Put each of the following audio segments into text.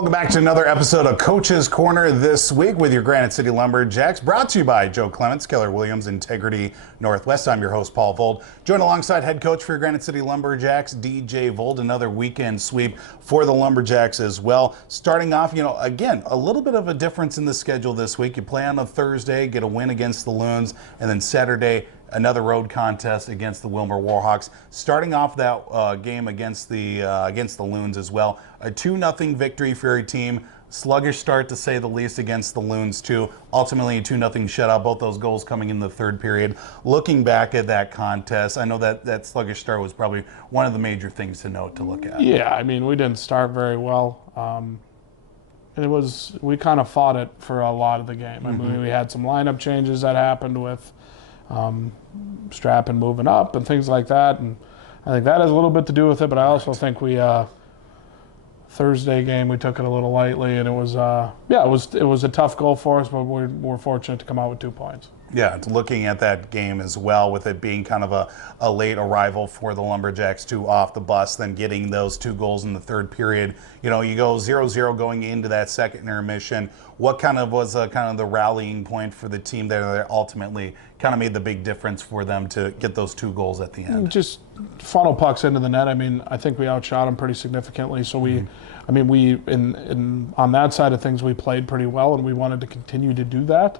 Welcome back to another episode of Coach's Corner this week with your Granite City Lumberjacks, brought to you by Joe Clemence, Keller Williams, Integrity Northwest. I'm your host, Paul Vold. Joined alongside head coach for your Granite City Lumberjacks, DJ Vold. Another weekend sweep for the Lumberjacks as well. Starting off, again, a little bit of a difference in the schedule this week. You play on a Thursday, get a win against the Loons, and then Saturday, another road contest against the Wilmer Warhawks. Starting off that game against the Loons as well. A 2-0 victory for your team. Sluggish start, to say the least, against the Loons, too. Ultimately, a 2-0 shutout, both those goals coming in the third period. Looking back at that contest, I know that sluggish start was probably one of the major things to note to look at. Yeah, I mean, we didn't start very well. And we kind of fought it for a lot of the game. I mean, we had some lineup changes that happened with Strap and moving up and things like that. And I think that has a little bit to do with it, but I also think we Thursday game, we took it a little lightly, and it was a tough goal for us, but we're fortunate to come out with 2 points. Yeah, looking at that game as well, with it being kind of a late arrival for the Lumberjacks too off the bus, then getting those 2 goals in the third period. You go 0-0 going into that second intermission. What kind of was kind of the rallying point for the team there that ultimately kind of made the big difference for them to get those 2 goals at the end? Just funnel pucks into the net. I mean, I think we outshot them pretty significantly. So on that side of things, we played pretty well, and we wanted to continue to do that.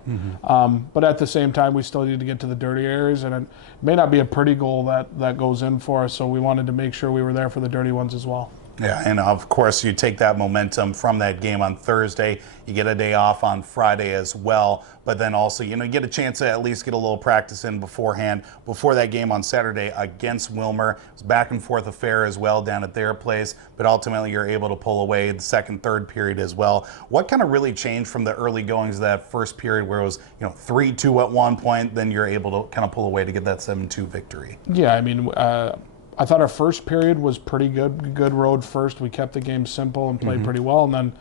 But at the same time, we still need to get to the dirty areas, and it may not be a pretty goal that goes in for us. So we wanted to make sure we were there for the dirty ones as well. Yeah, and of course you take that momentum from that game on Thursday. You get a day off on Friday as well, but then also, you get a chance to at least get a little practice in beforehand, before that game on Saturday against Wilmer. It was back and forth affair as well down at their place, but ultimately you're able to pull away the second, third period as well. What kind of really changed from the early goings of that first period where it was 3-2 at one point, then you're able to kind of pull away to get that 7-2 victory? Yeah, I mean, I thought our first period was pretty good road first. We kept the game simple and played pretty well. And then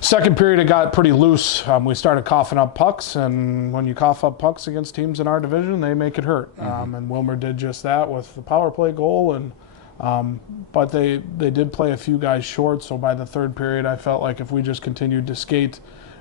second period, it got pretty loose. We started coughing up pucks, and when you cough up pucks against teams in our division, they make it hurt. And Wilmer did just that with the power play goal. But they did play a few guys short, so by the third period, I felt like if we just continued to skate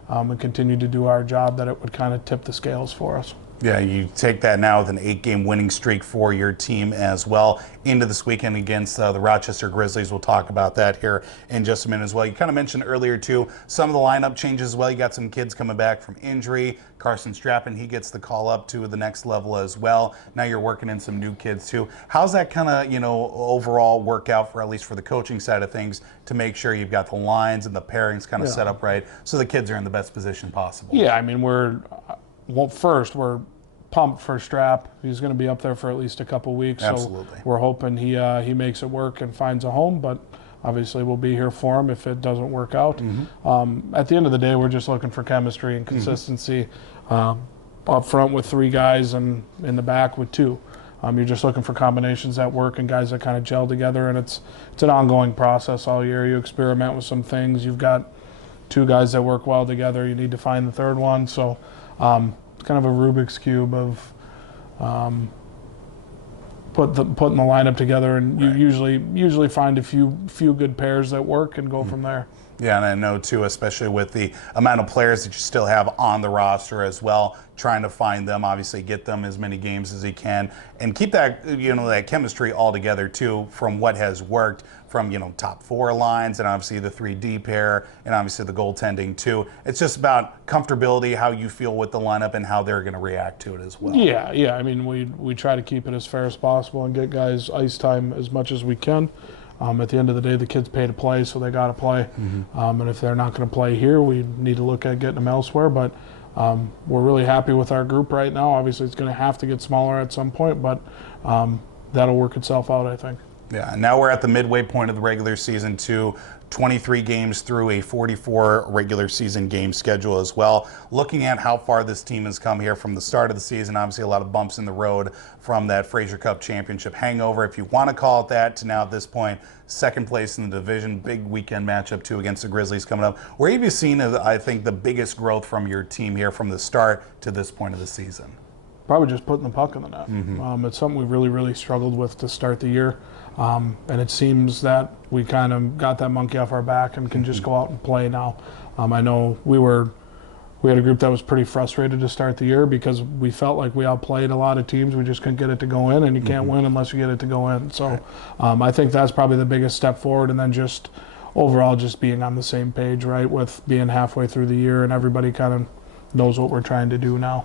and continued to do our job, that it would kind of tip the scales for us. Yeah, you take that now with an 8-game winning streak for your team as well into this weekend against the Rochester Grizzlies. We'll talk about that here in just a minute as well. You kind of mentioned earlier, too, some of the lineup changes as well. You got some kids coming back from injury. Carson Strappin, he gets the call up to the next level as well. Now you're working in some new kids, too. How's that kind of, overall work out for, at least for the coaching side of things, to make sure you've got the lines and the pairings kind of set up right so the kids are in the best position possible? Yeah, I mean, we're pumped for Strap. He's going to be up there for at least a couple weeks. Absolutely. So we're hoping he makes it work and finds a home, but obviously we'll be here for him if it doesn't work out. At the end of the day, we're just looking for chemistry and consistency up front with 3 guys and in the back with 2. You're just looking for combinations that work and guys that kind of gel together, and it's an ongoing process all year. You experiment with some things. You've got 2 guys that work well together. You need to find the third one. So kind of a Rubik's Cube of putting the lineup together, and you usually find a few good pairs that work and go from there. Yeah, and I know too, especially with the amount of players that you still have on the roster as well, trying to find them, obviously get them as many games as you can, and keep that that chemistry all together too, from what has worked from top 4 lines, and obviously the 3D pair, and obviously the goaltending too. It's just about comfortability, how you feel with the lineup, and how they're going to react to it as well. Yeah. I mean, we try to keep it as fair as possible and get guys ice time as much as we can. At the end of the day, the kids pay to play, so they got to play. And if they're not going to play here, we need to look at getting them elsewhere. But we're really happy with our group right now. Obviously, it's going to have to get smaller at some point, but that'll work itself out, I think. Yeah, and now we're at the midway point of the regular season too. 23 games through a 44 regular season game schedule as well. Looking at how far this team has come here from the start of the season, obviously a lot of bumps in the road from that Fraser Cup championship hangover, if you want to call it that, to now at this point, second place in the division. Big weekend matchup too against the Grizzlies coming up. Where have you seen, I think, the biggest growth from your team here from the start to this point of the season? Probably just putting the puck in the net. It's something we really, really struggled with to start the year. And it seems that we kind of got that monkey off our back and can just go out and play now. I know we had a group that was pretty frustrated to start the year because we felt like we outplayed a lot of teams. We just couldn't get it to go in, and you can't win unless you get it to go in. So I think that's probably the biggest step forward. And then just overall just being on the same page, right, with being halfway through the year and everybody kind of knows what we're trying to do now.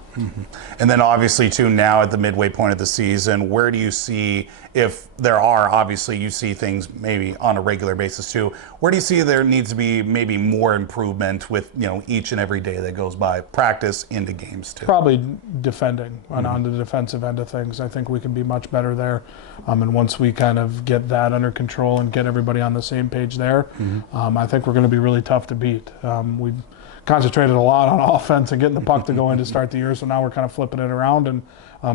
And then obviously too, now at the midway point of the season, where do you see, if there are, obviously you see things maybe on a regular basis too, where do you see there needs to be maybe more improvement with, you know, each and every day that goes by, practice into games too? Probably defending and on the defensive end of things. I think we can be much better there. And once we kind of get that under control and get everybody on the same page there, I think we're going to be really tough to beat. We've concentrated a lot on offense and getting the puck to go in to start the year, so now we're kind of flipping it around and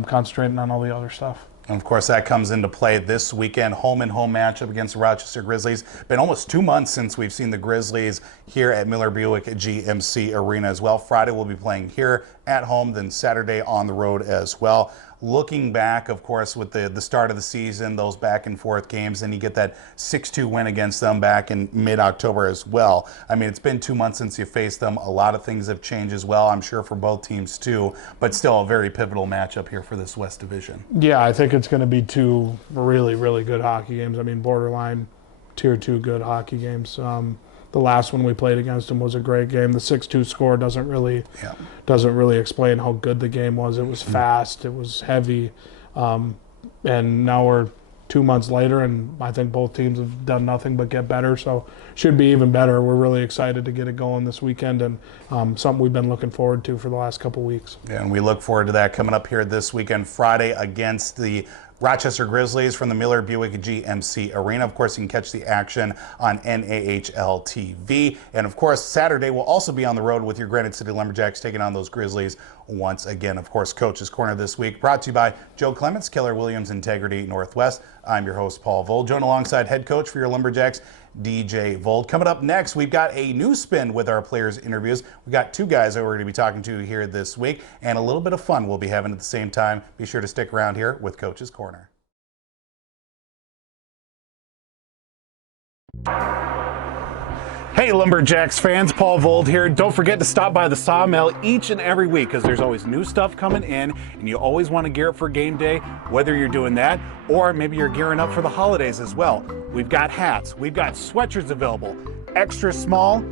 concentrating on all the other stuff. And of course, that comes into play this weekend, home and home matchup against the Rochester Grizzlies. Been almost 2 months since we've seen the Grizzlies here at Miller Buick GMC Arena as well. Friday we'll be playing here at home, then Saturday on the road as well. Looking back, of course, with the start of the season, those back and forth games, and you get that 6-2 win against them back in mid-October as well. I mean, it's been 2 months since you faced them. A lot of things have changed as well, I'm sure, for both teams too, but still a very pivotal matchup here for this West Division. Yeah, I think it's going to be two really, really good hockey games. I mean, borderline Tier 2 good hockey games. The last one we played against them was a great game. The 6-2 score doesn't really explain how good the game was. It was fast, it was heavy, and now we're 2 months later, and I think both teams have done nothing but get better. So should be even better. We're really excited to get it going this weekend, and something we've been looking forward to for the last couple weeks. Yeah, and we look forward to that coming up here this weekend, Friday against the Rochester Grizzlies from the Miller Buick GMC Arena. Of course, you can catch the action on NAHL TV. And of course, Saturday will also be on the road with your Granite City Lumberjacks taking on those Grizzlies once again. Of course, Coach's Corner this week brought to you by Joe Clemence, Keller Williams Integrity Northwest. I'm your host, Paul Vold, joined alongside head coach for your Lumberjacks, DJ Vold. Coming up next, we've got a new spin with our players' interviews. We've got two guys that we're going to be talking to here this week, and a little bit of fun we'll be having at the same time. Be sure to stick around here with Coach's Corner. Hey Lumberjacks fans, Paul Vold here. Don't forget to stop by the Sawmill each and every week because there's always new stuff coming in and you always want to gear up for game day, whether you're doing that or maybe you're gearing up for the holidays as well. We've got hats, we've got sweatshirts available, extra small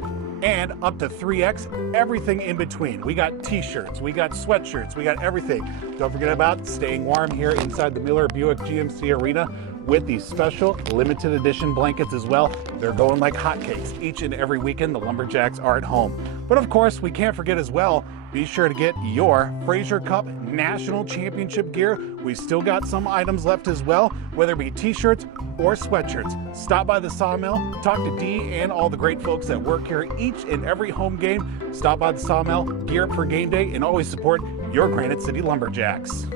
and up to 3X, everything in between. We got t-shirts, we got sweatshirts, we got everything. Don't forget about staying warm here inside the Miller Buick GMC Arena with these special limited edition blankets as well. They're going like hotcakes. Each and every weekend, the Lumberjacks are at home. But of course, we can't forget as well, be sure to get your Fraser Cup National Championship gear. We still got some items left as well, whether it be t-shirts or sweatshirts. Stop by the Sawmill, talk to Dee and all the great folks that work here each and every home game. Stop by the Sawmill, gear up for game day, and always support your Granite City Lumberjacks.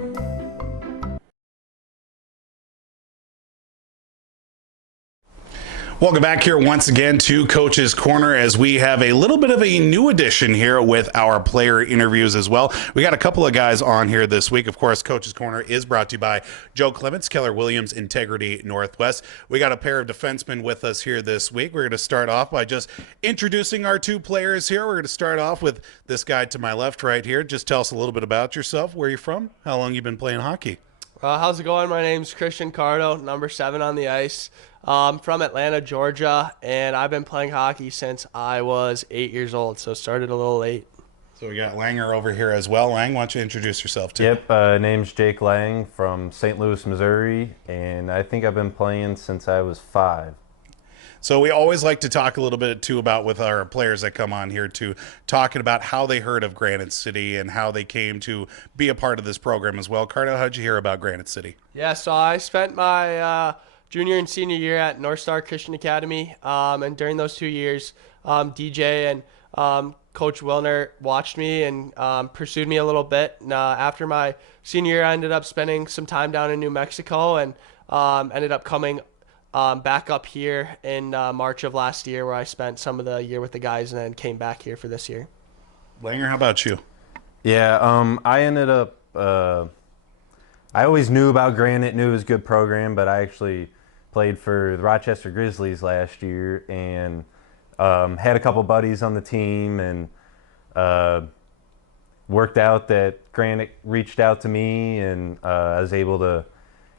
Welcome back here once again to Coach's Corner as we have a little bit of a new addition here with our player interviews as well. We got a couple of guys on here this week. Of course, Coach's Corner is brought to you by Joe Clemence, Keller Williams Integrity Northwest. We got a pair of defensemen with us here this week. We're going to start off by just introducing our two players here. We're going to start off with this guy to my left right here. Just tell us a little bit about yourself, where you're from, how long you've been playing hockey. How's it going? My name's Christian Carto, number 7 on the ice. I'm from Atlanta, Georgia, and I've been playing hockey since I was 8 years old, so started a little late. So we got Lange over here as well. Lange, why don't you introduce yourself too? Yep, name's Jake Lange from St. Louis, Missouri, and I think I've been playing since I was 5. So we always like to talk a little bit too about with our players that come on here too, talking about how they heard of Granite City and how they came to be a part of this program as well. Carto, how'd you hear about Granite City? Yeah, so I spent my junior and senior year at North Star Christian Academy, and during those 2 years, DJ and Coach Wilner watched me and pursued me a little bit. And, after my senior year, I ended up spending some time down in New Mexico and ended up coming back up here in March of last year, where I spent some of the year with the guys and then came back here for this year. Langer, how about you? Yeah, I ended up I always knew about Granite, knew it was a good program, but I actually played for the Rochester Grizzlies last year and had a couple buddies on the team, and worked out that Granite reached out to me, and I was able to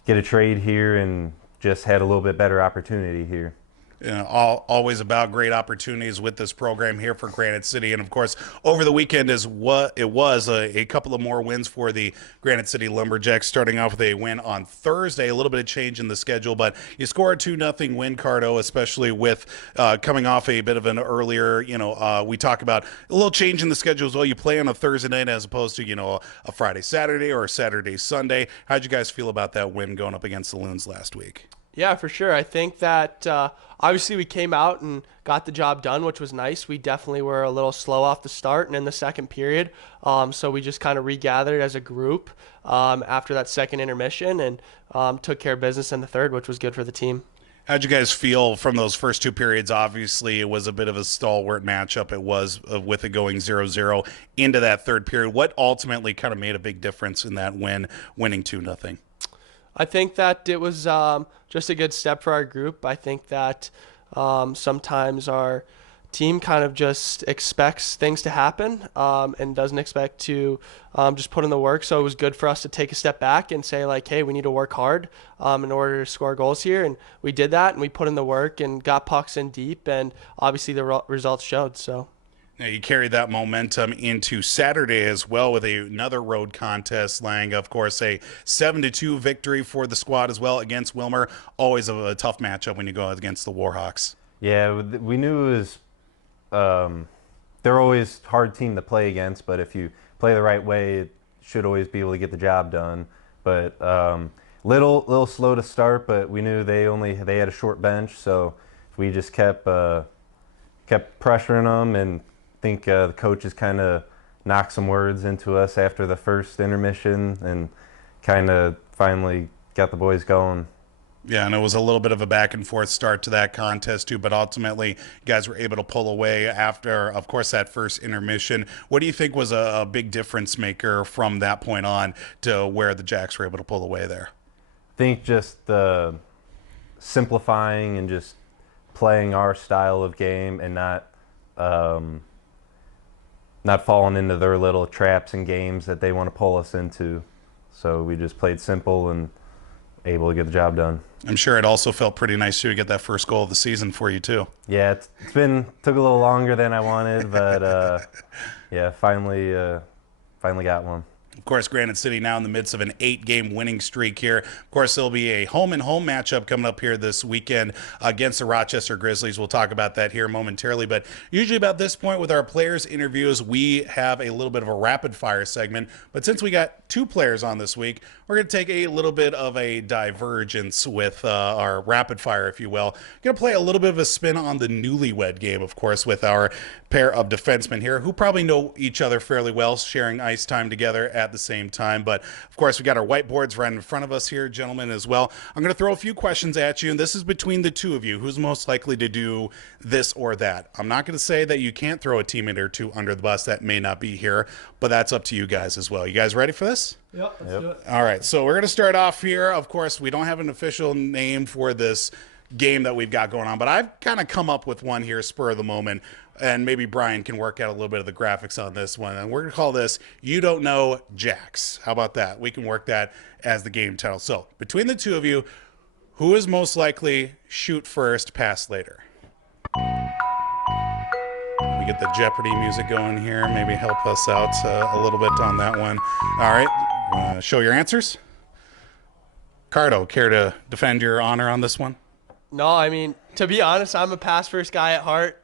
get a trade here and just had a little bit better opportunity here. You know, always about great opportunities with this program here for Granite City. And of course, over the weekend is what it was a couple of more wins for the Granite City Lumberjacks, starting off with a win on Thursday, a little bit of change in the schedule, but you scored a 2-0 win, Carto, especially with coming off a bit of an earlier, we talk about a little change in the schedule as well. You play on a Thursday night as opposed to, a Friday, Saturday or a Saturday, Sunday. How'd you guys feel about that win going up against the Loons last week? Yeah, for sure. I think that obviously we came out and got the job done, which was nice. We definitely were a little slow off the start and in the second period. So we just kind of regathered as a group after that second intermission and took care of business in the third, which was good for the team. How'd you guys feel from those first two periods? Obviously, it was a bit of a stalwart matchup. It was with it going 0-0 into that third period. What ultimately kind of made a big difference in that win, winning 2-0? I think that it was just a good step for our group. I think that sometimes our team kind of just expects things to happen and doesn't expect to just put in the work. So it was good for us to take a step back and say, like, hey, we need to work hard in order to score goals here. And we did that, and we put in the work and got pucks in deep, and obviously the results showed. So. Now, you carried that momentum into Saturday as well with another road contest. Lange, of course, a 7-2 victory for the squad as well against Wilmer. Always a tough matchup when you go against the Warhawks. Yeah, we knew it was they're always a hard team to play against, but if you play the right way, it should always be able to get the job done. But little slow to start, but we knew they had a short bench, so we just kept pressuring them, and I think the coaches kind of knocked some words into us after the first intermission and kind of finally got the boys going. Yeah, and it was a little bit of a back and forth start to that contest too, but ultimately you guys were able to pull away after, of course, that first intermission. What do you think was a big difference maker from that point on to where the Jacks were able to pull away there? I think just simplifying and just playing our style of game and not falling into their little traps and games that they want to pull us into. So we just played simple and able to get the job done. I'm sure it also felt pretty nice too to get that first goal of the season for you too. Yeah, it's took a little longer than I wanted, but yeah, finally got one. Of course, Granite City now in the midst of an 8-game winning streak here. Of course, there'll be a home-and-home matchup coming up here this weekend against the Rochester Grizzlies. We'll talk about that here momentarily. But usually about this point with our players' interviews, we have a little bit of a rapid-fire segment. But since we got 2 players on this week, we're going to take a little bit of a divergence with our rapid-fire, if you will. Going to play a little bit of a spin on the newlywed game, of course, with our pair of defensemen here who probably know each other fairly well, sharing ice time together at the same time. But of course, we got our whiteboards right in front of us here, gentlemen, as well. I'm going to throw a few questions at you, and this is between the two of you. Who's most likely to do this or that? I'm not going to say that you can't throw a teammate or two under the bus that may not be here, but that's up to you guys as well. You guys ready for this? Yep, let's do it. All right, so we're going to start off here. Of course, we don't have an official name for this game that we've got going on, but I've kind of come up with one here, spur of the moment, and maybe Brian can work out a little bit of the graphics on this one. And we're going to call this You Don't Know Jacks. How about that? We can work that as the game title. So between the two of you, who is most likely shoot first, pass later? We get the Jeopardy music going here. Maybe help us out a little bit on that one. All right. Show your answers. Carto, care to defend your honor on this one? No, I mean, to be honest, I'm a pass first guy at heart.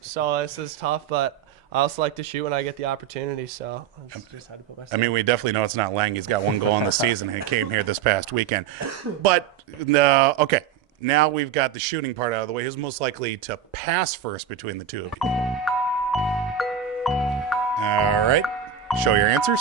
So this is tough, but I also like to shoot when I get the opportunity. So I just had to put myself. I mean, we definitely know it's not Lange. He's got 1 goal in the season, and he came here this past weekend. But, okay, now we've got the shooting part out of the way. Who's most likely to pass first between the two of you? All right. Show your answers.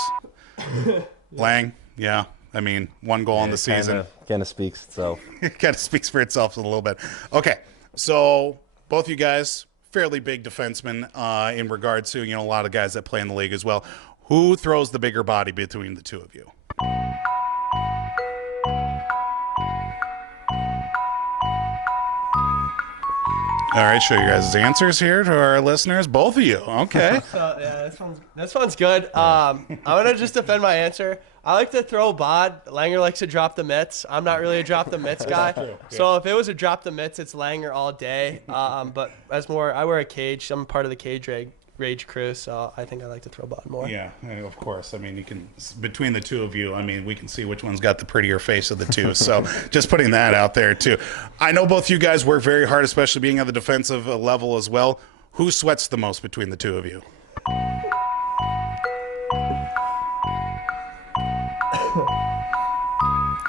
Lange, yeah. I mean, 1 goal in the season. Kind of speaks itself. It kind of speaks for itself a little bit. Okay, so both you guys, fairly big defensemen in regards to, a lot of guys that play in the league as well. Who throws the bigger body between the two of you? All right, show you guys answers here to our listeners. Both of you. Okay. So yeah, this one's good. I'm gonna just defend my answer. I like to throw bod. Langer likes to drop the mitts. I'm not really a drop the mitts guy. true, yeah. So if it was a drop the mitts, it's Langer all day. But as more, I wear a cage. I'm part of the cage rage crew, so I think I like to throw bod more. Yeah, of course. I mean, you can, between the two of you, I mean, we can see which one's got the prettier face of the two. So just putting that out there, too. I know both you guys work very hard, especially being at the defensive level as well. Who sweats the most between the two of you?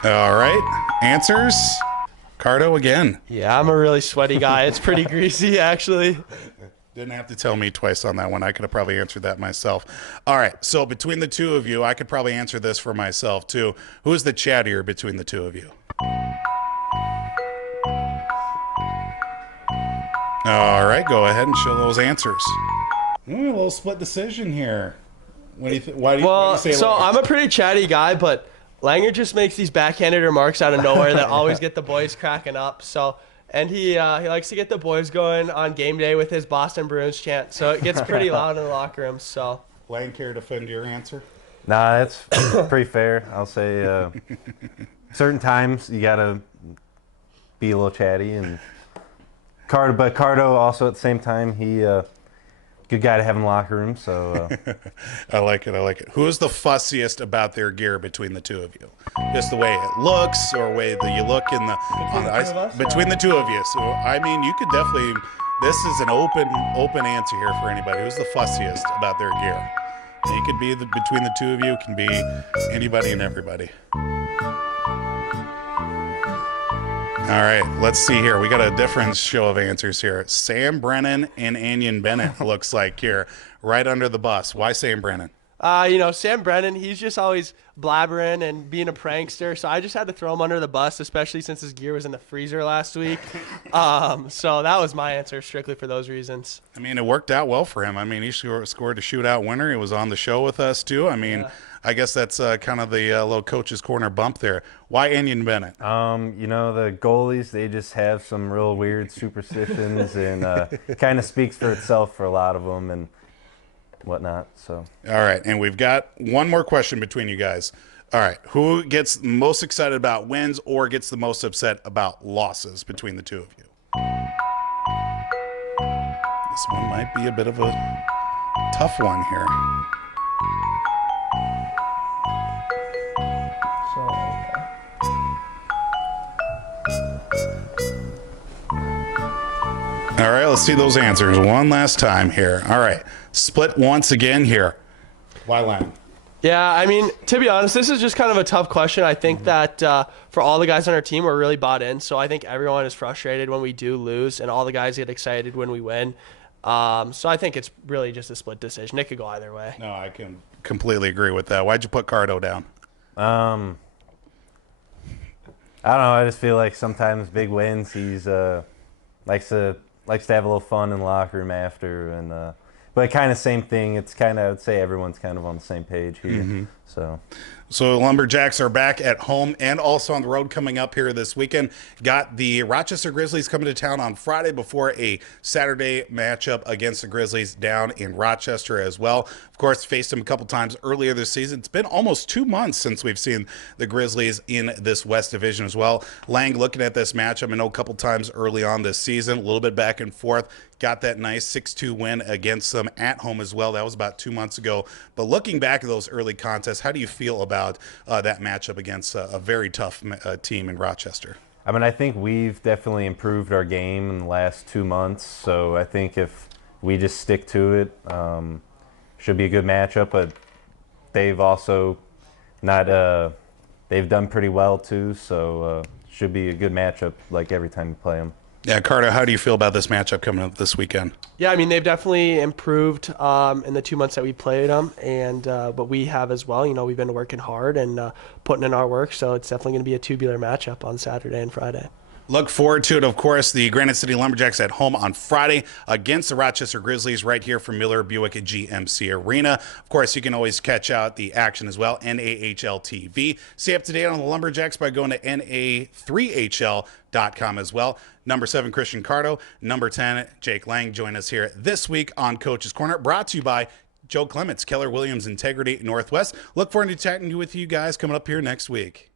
All right. Answers? Carto again. Yeah, I'm a really sweaty guy. It's pretty greasy, actually. Didn't have to tell me twice on that one. I could have probably answered that myself. All right. So between the two of you, I could probably answer this for myself, too. Who is the chattier between the two of you? All right. Go ahead and show those answers. A little split decision here. What do you why do you say so Langer? I'm a pretty chatty guy, but Langer just makes these backhanded remarks out of nowhere that always get the boys cracking up. So, and he likes to get the boys going on game day with his Boston Bruins chant. So it gets pretty loud in the locker room. So, Lange, care to defend your answer? Nah, that's pretty fair. I'll say certain times you gotta be a little chatty, and Carto. But Carto also at the same time, he good guy to have in the locker room. So I like it. I like it. Who is the fussiest about their gear between the two of you? Just the way it looks, or way that you look in the on the ice between the two of you. So I mean, you could definitely. This is an open answer here for anybody. Who's the fussiest about their gear? It could be between the two of you. It can be anybody and everybody. All right, let's see here. We got a different show of answers here. Sam Brennan and Anion Bennett looks like here, right under the bus. Why Sam Brennan? Sam Brennan, he's just always blabbering and being a prankster. So I just had to throw him under the bus, especially since his gear was in the freezer last week. So that was my answer strictly for those reasons. I mean, it worked out well for him. I mean, he scored a shootout winner. He was on the show with us, too. I mean, I guess that's kind of the little coach's corner bump there. Why Anion Bennett? the goalies, they just have some real weird superstitions, and it kind of speaks for itself for a lot of them and whatnot. So. All right, and we've got one more question between you guys. All right, who gets most excited about wins or gets the most upset about losses between the two of you? This one might be a bit of a tough one here. All right, let's see those answers one last time here. All right, split once again here. Why Lange? Yeah, I mean, to be honest, this is just kind of a tough question. I think that for all the guys on our team, we're really bought in. So I think everyone is frustrated when we do lose, and all the guys get excited when we win. So I think it's really just a split decision. It could go either way. No, I can completely agree with that. Why'd you put Carto down? I don't know. I just feel like sometimes big wins, he's likes to have a little fun in the locker room after, and but kind of same thing. It's kind of, I would say everyone's kind of on the same page here. So Lumberjacks are back at home and also on the road coming up here this weekend. Got the Rochester Grizzlies coming to town on Friday before a Saturday matchup against the Grizzlies down in Rochester as well. Of course, faced them a couple times earlier this season. It's been almost 2 months since we've seen the Grizzlies in this West Division as well. Lange, looking at this matchup, I know a couple times early on this season, a little bit back and forth. Got that nice 6-2 win against them at home as well. That was about 2 months ago. But looking back at those early contests, how do you feel about that matchup against a very tough team in Rochester? I mean, I think we've definitely improved our game in the last 2 months. So I think if we just stick to it, should be a good matchup. But they've also not they've done pretty well too. So should be a good matchup like every time you play them. Yeah, Carto, how do you feel about this matchup coming up this weekend? Yeah, I mean, they've definitely improved in the 2 months that we played them, and but we have as well. We've been working hard and putting in our work, so it's definitely going to be a tubular matchup on Saturday and Friday. Look forward to it, of course. The Granite City Lumberjacks at home on Friday against the Rochester Grizzlies right here from Miller Buick at GMC Arena. Of course, you can always catch out the action as well, NAHL TV. Stay up to date on the Lumberjacks by going to na3hl.com as well. Number 7, Christian Carto. Number 10, Jake Lange. Join us here this week on Coach's Corner, brought to you by Joe Clemence, Keller Williams Integrity Northwest. Look forward to chatting with you guys coming up here next week.